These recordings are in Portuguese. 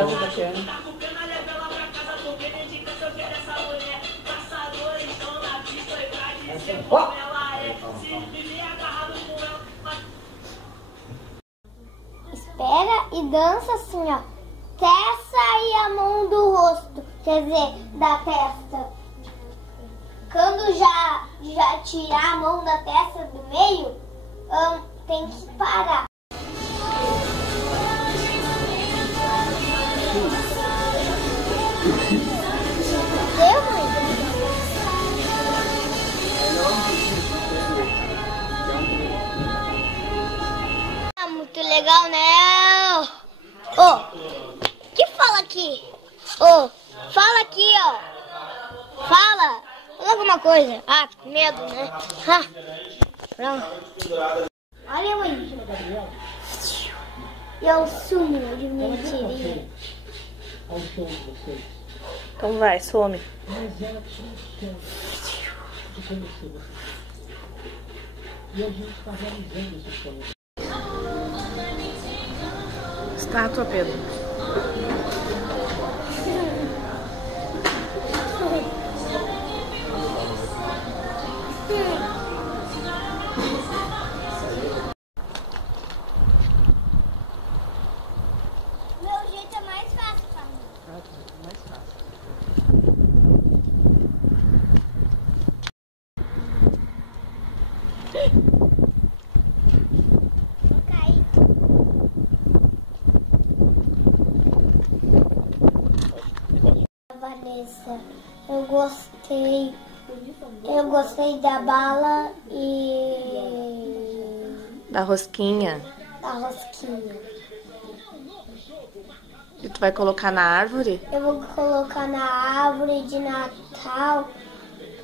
casa da Tiana. Espera e dança assim, ó. Até sair a mão do rosto, quer dizer, da testa. Quando já tirar a mão da testa do meio, tem que parar. Deu, mãe? Muito legal, né? Que fala aqui? Fala aqui, ó. Fala alguma coisa. Ah, medo, né? Pronto. Olha, mãe. Eu sumo de mentirinha. Então vai, some. Estátua, Pedro. Meu jeito é mais fácil, tá? Mais fácil. Vou cair. Vanessa, eu gostei da bala e Da rosquinha. da rosquinha. E tu vai colocar na árvore? Eu vou colocar na árvore de Natal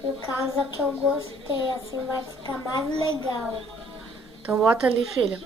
por causa que eu gostei, assim vai ficar mais legal. Então bota ali, filha.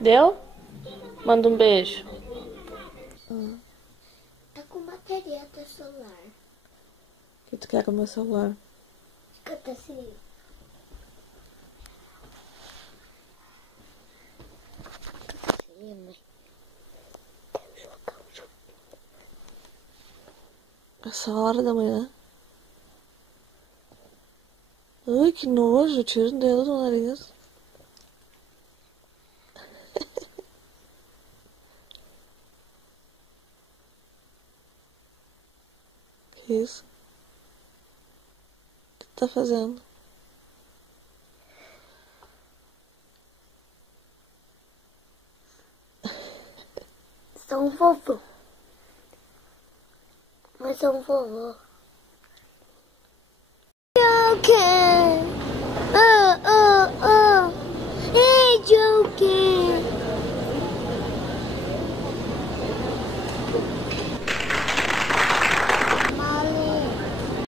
Deu? Manda um beijo. Tá com bateria do celular. O que tu quer com o meu celular? Canta assim. Mãe. Quero jogar um jogo. Essa hora da manhã. Ai, que nojo. Tira o dedo do nariz. Que isso? O que tu tá fazendo? Sou um vovô. Mas sou um vovô.